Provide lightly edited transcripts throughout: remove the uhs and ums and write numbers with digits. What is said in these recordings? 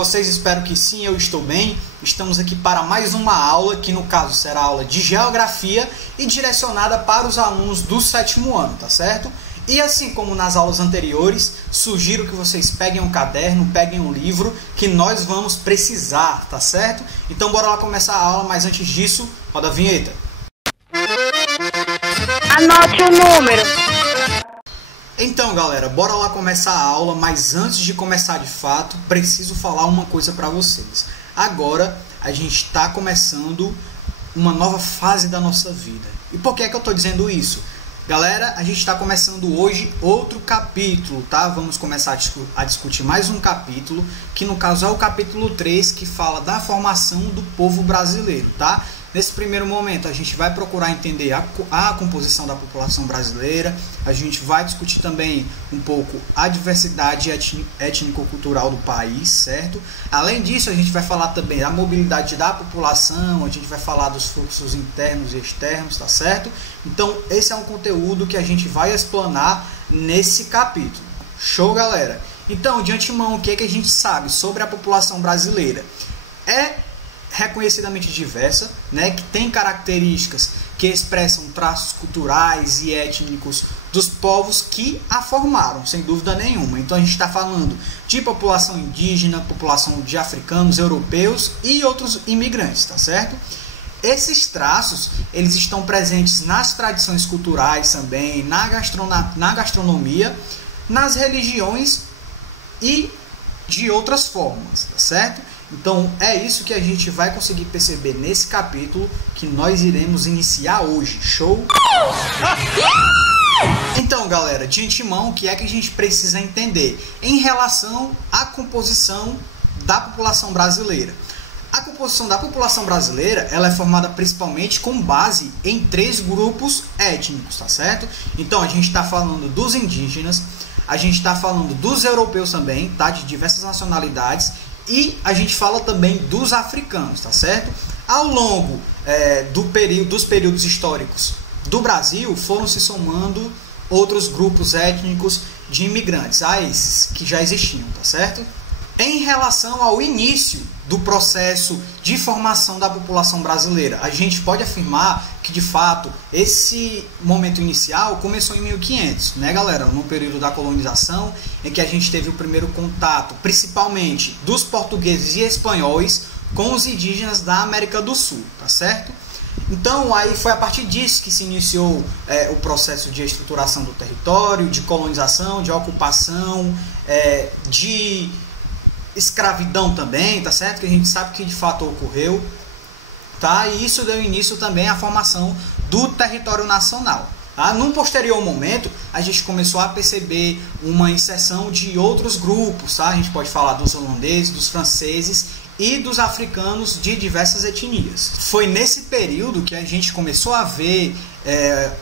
vocês? Espero que sim, eu estou bem. Estamos aqui para mais uma aula, que no caso será aula de Geografia e direcionada para os alunos do 7º ano, tá certo? E assim como nas aulas anteriores, sugiro que vocês peguem um caderno, peguem um livro, que nós vamos precisar, tá certo? Então bora lá começar a aula, mas antes disso, roda a vinheta. Anote o número. Então galera, bora lá começar a aula, mas antes de começar de fato, preciso falar uma coisa para vocês. Agora a gente está começando uma nova fase da nossa vida. E por que é que eu estou dizendo isso? Galera, a gente está começando hoje outro capítulo, tá? Vamos começar a discutir mais um capítulo, que no caso é o capítulo 3, que fala da formação do povo brasileiro, tá? Nesse primeiro momento, a gente vai procurar entender a composição da população brasileira, a gente vai discutir também um pouco a diversidade étnico-cultural do país, certo? Além disso, a gente vai falar também da mobilidade da população, a gente vai falar dos fluxos internos e externos, tá certo? Então, esse é um conteúdo que a gente vai explanar nesse capítulo. Show, galera? Então, de antemão, o que é que a gente sabe sobre a população brasileira? É reconhecidamente diversa, né, que tem características que expressam traços culturais e étnicos dos povos que a formaram, sem dúvida nenhuma. Então a gente está falando de população indígena, população de africanos, europeus e outros imigrantes, tá certo? Esses traços, eles estão presentes nas tradições culturais também, na gastronomia, nas religiões e de outras formas, tá certo? Então é isso que a gente vai conseguir perceber nesse capítulo que nós iremos iniciar hoje. Show? Então galera, de antemão, o que é que a gente precisa entender em relação à composição da população brasileira? A composição da população brasileira, ela é formada principalmente com base em 3 grupos étnicos, tá certo? Então a gente está falando dos indígenas, a gente está falando dos europeus também, tá? De diversas nacionalidades. E a gente fala também dos africanos, tá certo? Ao longo dos períodos históricos do Brasil, foram se somando outros grupos étnicos de imigrantes, a esses que já existiam, tá certo? Em relação ao início do processo de formação da população brasileira, a gente pode afirmar que, de fato, esse momento inicial começou em 1500, né, galera? No período da colonização, em que a gente teve o primeiro contato, principalmente dos portugueses e espanhóis, com os indígenas da América do Sul, tá certo? Então, aí foi a partir disso que se iniciou o processo de estruturação do território, de colonização, de ocupação, de escravidão também, tá certo? Que a gente sabe que de fato ocorreu, tá? E isso deu início também à formação do território nacional, tá? Num posterior momento, a gente começou a perceber uma inserção de outros grupos, tá? A gente pode falar dos holandeses, dos franceses e dos africanos de diversas etnias. Foi nesse período que a gente começou a ver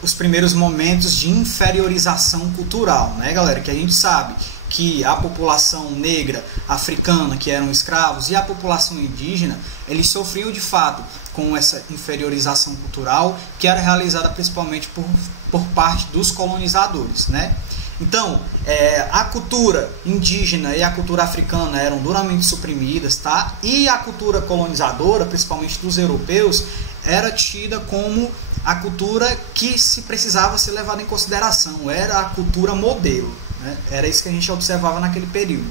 os primeiros momentos de inferiorização cultural, né, galera? Que a gente sabe que a população negra africana, que eram escravos, e a população indígena, eles sofriam de fato com essa inferiorização cultural, que era realizada principalmente por parte dos colonizadores, né? Então, a cultura indígena e a cultura africana eram duramente suprimidas, tá? E a cultura colonizadora, principalmente dos europeus, era tida como a cultura que se precisava ser levada em consideração, era a cultura modelo, né? Era isso que a gente observava naquele período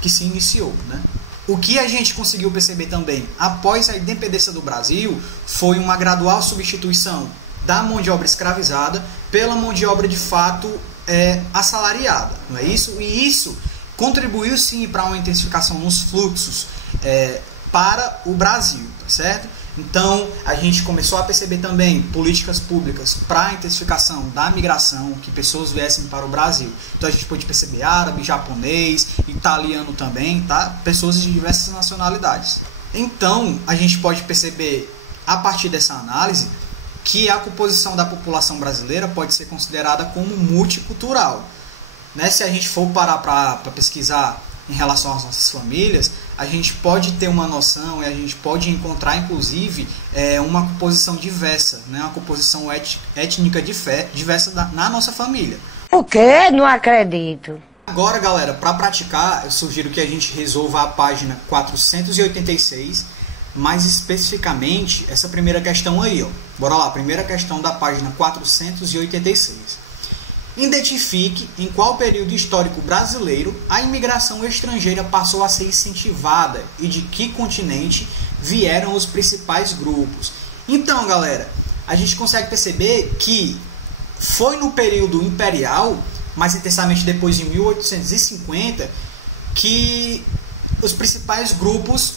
que se iniciou, né? O que a gente conseguiu perceber também após a independência do Brasil foi uma gradual substituição da mão de obra escravizada pela mão de obra de fato assalariada, não é isso? E isso contribuiu sim para uma intensificação nos fluxos para o Brasil, tá certo? Então a gente começou a perceber também políticas públicas para a intensificação da migração, que pessoas viessem para o Brasil. Então a gente pôde perceber árabe, japonês, italiano também, tá? Pessoas de diversas nacionalidades. Então a gente pode perceber a partir dessa análise que a composição da população brasileira pode ser considerada como multicultural, né? Se a gente for parar para pesquisar em relação às nossas famílias, a gente pode ter uma noção e a gente pode encontrar, inclusive, uma composição diversa, né? Uma composição étnica diversa na nossa família. O quê? Não acredito. Agora, galera, para praticar, eu sugiro que a gente resolva a página 486, mais especificamente essa primeira questão aí, ó. Bora lá, primeira questão da página 486. Identifique em qual período histórico brasileiro a imigração estrangeira passou a ser incentivada e de que continente vieram os principais grupos. Então, galera, a gente consegue perceber que foi no período imperial, mais intensamente depois de 1850, que os principais grupos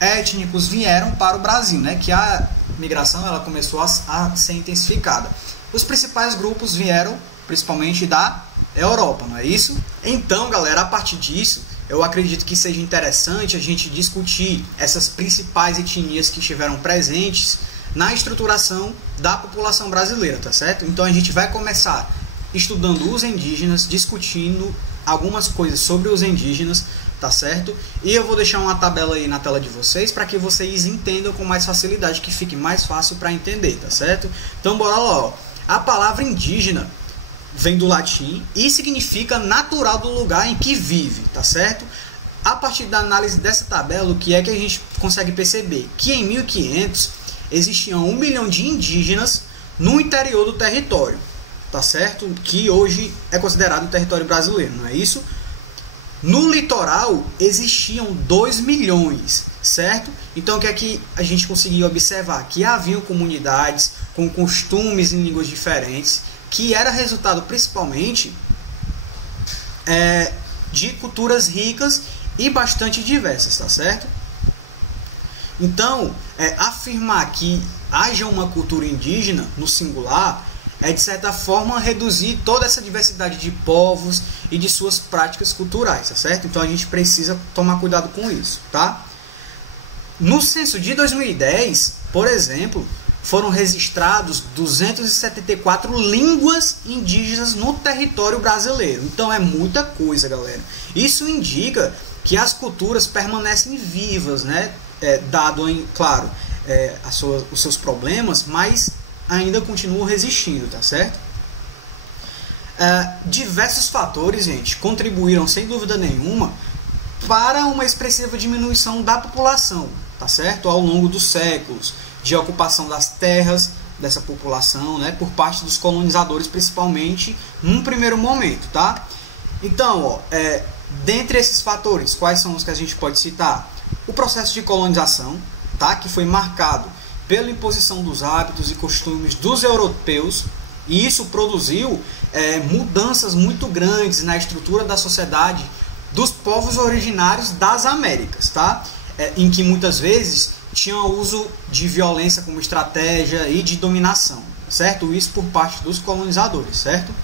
étnicos vieram para o Brasil, né? Que a migração ela começou a ser intensificada. Os principais grupos vieram principalmente da Europa, não é isso? Então, galera, a partir disso, eu acredito que seja interessante a gente discutir essas principais etnias que estiveram presentes na estruturação da população brasileira, tá certo? Então a gente vai começar estudando os indígenas, discutindo algumas coisas sobre os indígenas, tá certo? E eu vou deixar uma tabela aí na tela de vocês para que vocês entendam com mais facilidade, que fique mais fácil para entender, tá certo? Então bora lá, ó. A palavra indígena vem do latim e significa natural do lugar em que vive, tá certo? A partir da análise dessa tabela, o que é que a gente consegue perceber? Que em 1500 existiam 1 milhão de indígenas no interior do território, tá certo? Que hoje é considerado o território brasileiro, não é isso? No litoral existiam 2 milhões, certo? Então o que é que a gente conseguiu observar? Que haviam comunidades com costumes em línguas diferentes, que era resultado principalmente de culturas ricas e bastante diversas, tá certo? Então, afirmar que haja uma cultura indígena no singular é, de certa forma, reduzir toda essa diversidade de povos e de suas práticas culturais, tá certo? Então a gente precisa tomar cuidado com isso, tá? No censo de 2010, por exemplo, foram registrados 274 línguas indígenas no território brasileiro. Então é muita coisa, galera. Isso indica que as culturas permanecem vivas, né? Dado, claro, os seus problemas, mas ainda continuam resistindo, tá certo? Diversos fatores, gente, contribuíram sem dúvida nenhuma para uma expressiva diminuição da população, tá certo? Ao longo dos séculos, de ocupação das terras dessa população, né, por parte dos colonizadores, principalmente num primeiro momento, tá? Então, ó, dentre esses fatores, quais são os que a gente pode citar? O processo de colonização, tá, que foi marcado pela imposição dos hábitos e costumes dos europeus, e isso produziu mudanças muito grandes na estrutura da sociedade dos povos originários das Américas, tá? Em que muitas vezes tinham uso de violência como estratégia e de dominação, certo? Isso por parte dos colonizadores, certo?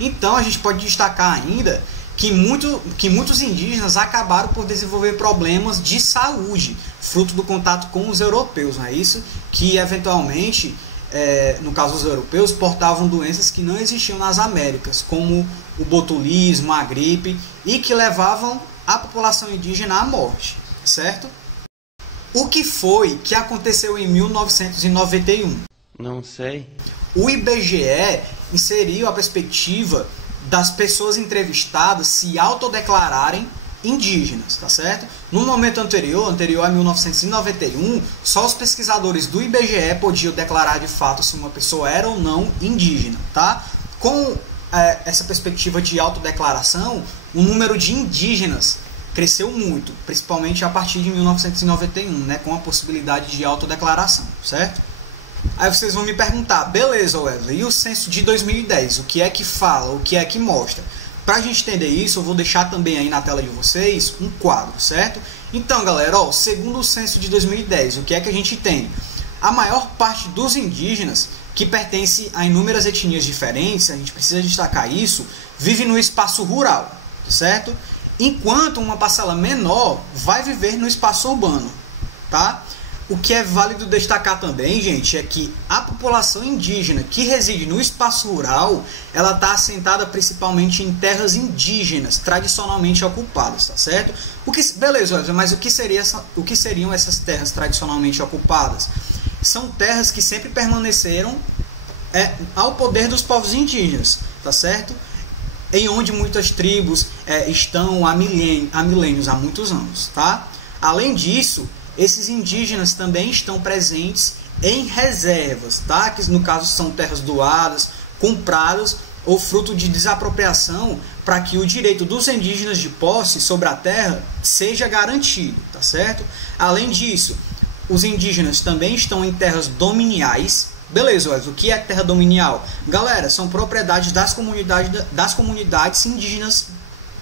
Então a gente pode destacar ainda que muitos indígenas acabaram por desenvolver problemas de saúde, fruto do contato com os europeus, não é isso? Que eventualmente, no caso dos europeus, portavam doenças que não existiam nas Américas, como o botulismo, a gripe, e que levavam a população indígena à morte, certo? O que foi que aconteceu em 1991? Não sei. O IBGE inseriu a perspectiva das pessoas entrevistadas se autodeclararem indígenas, tá certo? No momento anterior a 1991, só os pesquisadores do IBGE podiam declarar de fato se uma pessoa era ou não indígena, tá? Com essa perspectiva de autodeclaração, o número de indígenas cresceu muito, principalmente a partir de 1991, né, com a possibilidade de autodeclaração, certo? Aí vocês vão me perguntar, beleza, Wesley, e o censo de 2010? O que é que fala? O que é que mostra? Para a gente entender isso, eu vou deixar também aí na tela de vocês um quadro, certo? Então, galera, ó, segundo o censo de 2010, o que é que a gente tem? A maior parte dos indígenas, que pertence a inúmeras etnias diferentes, a gente precisa destacar isso, vive no espaço rural, certo? Enquanto uma parcela menor vai viver no espaço urbano, tá? O que é válido destacar também, gente, é que a população indígena que reside no espaço rural, ela está assentada principalmente em terras indígenas, tradicionalmente ocupadas, tá certo? Beleza, mas o que seriam essas terras tradicionalmente ocupadas? São terras que sempre permaneceram ao poder dos povos indígenas, tá certo? em onde muitas tribos estão há milênios, há muitos anos, tá? Além disso, esses indígenas também estão presentes em reservas, tá? Que no caso são terras doadas, compradas ou fruto de desapropriação, para que o direito dos indígenas de posse sobre a terra seja garantido, tá certo? Além disso, os indígenas também estão em terras dominiais. Beleza, Wesley, o que é terra dominial? Galera, são propriedades das comunidades indígenas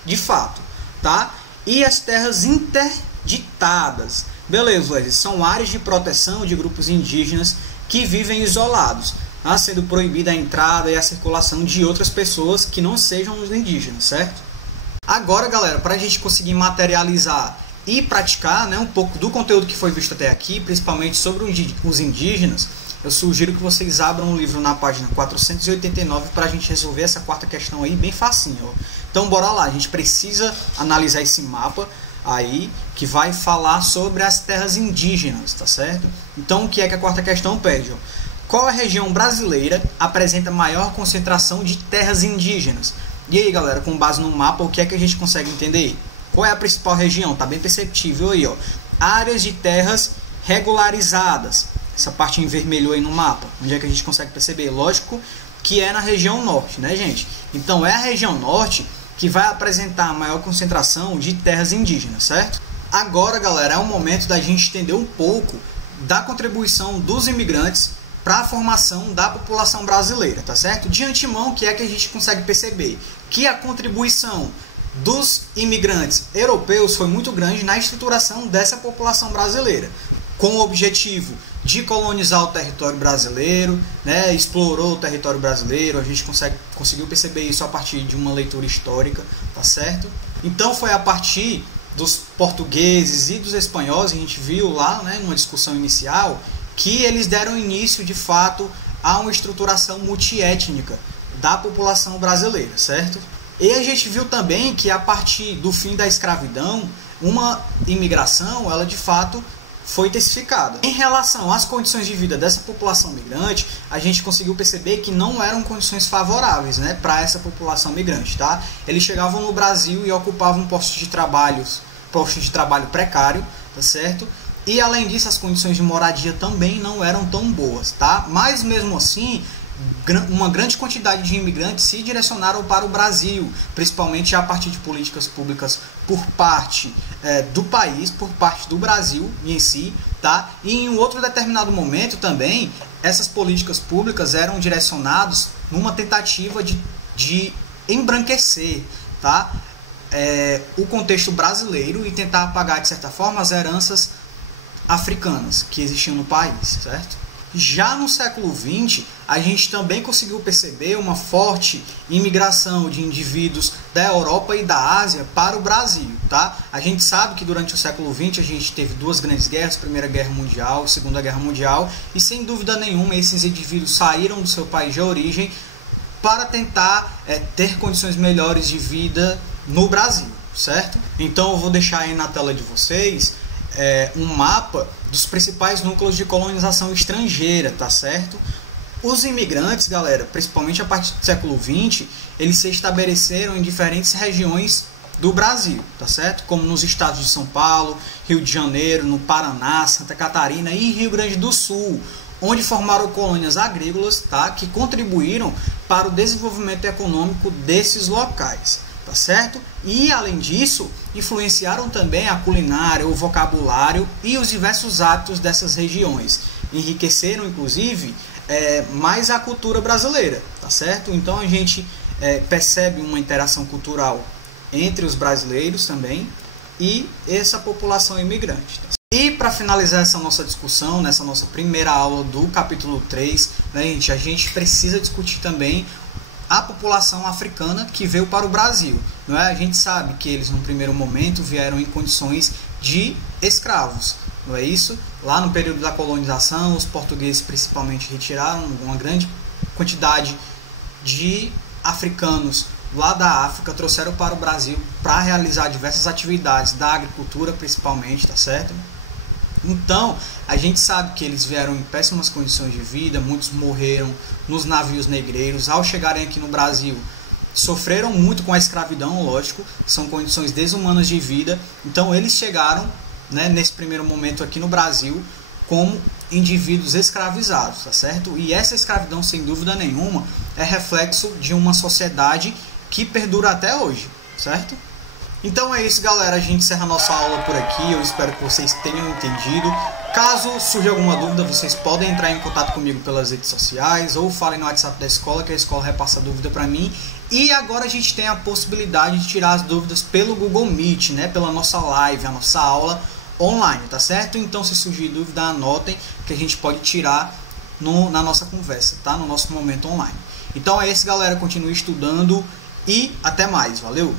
de fato, tá? E as terras interditadas. Beleza, Wesley, são áreas de proteção de grupos indígenas que vivem isolados, tá? Sendo proibida a entrada e a circulação de outras pessoas que não sejam os indígenas, certo? Agora, galera, para a gente conseguir materializar e praticar, né, um pouco do conteúdo que foi visto até aqui, principalmente sobre os indígenas, eu sugiro que vocês abram o livro na página 489 para a gente resolver essa quarta questão aí bem facinho, ó. Então bora lá, a gente precisa analisar esse mapa aí que vai falar sobre as terras indígenas, tá certo? Então o que é que a quarta questão pede? Ó? Qual a região brasileira apresenta maior concentração de terras indígenas? E aí, galera, com base no mapa, o que é que a gente consegue entender? Qual é a principal região? Tá bem perceptível aí, ó. Áreas de terras regularizadas. Essa parte em vermelho aí no mapa. Onde é que a gente consegue perceber? Lógico que é na região norte, né, gente? Então é a região norte que vai apresentar a maior concentração de terras indígenas, certo? Agora, galera, é o momento da gente entender um pouco da contribuição dos imigrantes para a formação da população brasileira, tá certo? De antemão, o que é que a gente consegue perceber? Que a contribuição dos imigrantes europeus foi muito grande na estruturação dessa população brasileira, com o objetivo de colonizar o território brasileiro, né? Explorou o território brasileiro, a gente conseguiu perceber isso a partir de uma leitura histórica, tá certo? Então foi a partir dos portugueses e dos espanhóis, a gente viu lá, né, numa discussão inicial, que eles deram início de fato a uma estruturação multiétnica da população brasileira, certo? E a gente viu também que a partir do fim da escravidão, uma imigração, ela de fato foi intensificada. Em relação às condições de vida dessa população migrante, a gente conseguiu perceber que não eram condições favoráveis, né, para essa população migrante, tá? Eles chegavam no Brasil e ocupavam postos de trabalho precário, tá certo? E além disso, as condições de moradia também não eram tão boas, tá? Mas mesmo assim, uma grande quantidade de imigrantes se direcionaram para o Brasil, principalmente a partir de políticas públicas por parte do país, por parte do Brasil em si, tá? E em um outro determinado momento também, essas políticas públicas eram direcionadas numa tentativa de embranquecer, tá? O contexto brasileiro e tentar apagar, de certa forma, as heranças africanas que existiam no país, certo? Já no século XX, a gente também conseguiu perceber uma forte imigração de indivíduos da Europa e da Ásia para o Brasil, tá? A gente sabe que durante o século XX a gente teve duas grandes guerras, Primeira Guerra Mundial, Segunda Guerra Mundial, e sem dúvida nenhuma esses indivíduos saíram do seu país de origem para tentar ter condições melhores de vida no Brasil, certo? Então eu vou deixar aí na tela de vocês um mapa dos principais núcleos de colonização estrangeira, tá certo? Os imigrantes, galera, principalmente a partir do século XX, eles se estabeleceram em diferentes regiões do Brasil, tá certo? Como nos estados de São Paulo, Rio de Janeiro, no Paraná, Santa Catarina e Rio Grande do Sul, onde formaram colônias agrícolas, tá? Que contribuíram para o desenvolvimento econômico desses locais, tá certo? E além disso, influenciaram também a culinária, o vocabulário e os diversos hábitos dessas regiões. Enriqueceram, inclusive, mais a cultura brasileira, tá certo? Então a gente percebe uma interação cultural entre os brasileiros também e essa população imigrante. Tá? E para finalizar essa nossa discussão, nessa nossa primeira aula do capítulo 3, né, a gente precisa discutir também a população africana que veio para o Brasil. Não é? A gente sabe que eles, num primeiro momento, vieram em condições de escravos. Não é isso? Lá no período da colonização, os portugueses principalmente retiraram uma grande quantidade de africanos lá da África, trouxeram para o Brasil para realizar diversas atividades da agricultura principalmente, tá certo? Então, a gente sabe que eles vieram em péssimas condições de vida, muitos morreram nos navios negreiros. Ao chegarem aqui no Brasil, sofreram muito com a escravidão, lógico, são condições desumanas de vida, então eles chegaram, né, nesse primeiro momento aqui no Brasil como indivíduos escravizados, tá certo? E essa escravidão, sem dúvida nenhuma, é reflexo de uma sociedade que perdura até hoje, certo? Então é isso, galera, a gente encerra a nossa aula por aqui, eu espero que vocês tenham entendido. Caso surja alguma dúvida, vocês podem entrar em contato comigo pelas redes sociais ou falem no WhatsApp da escola, que a escola repassa a dúvida para mim. E agora a gente tem a possibilidade de tirar as dúvidas pelo Google Meet, né? Pela nossa live, a nossa aula online, tá certo? Então, se surgir dúvida, anotem que a gente pode tirar na nossa conversa, tá? No nosso momento online. Então é isso, galera, continue estudando e até mais, valeu!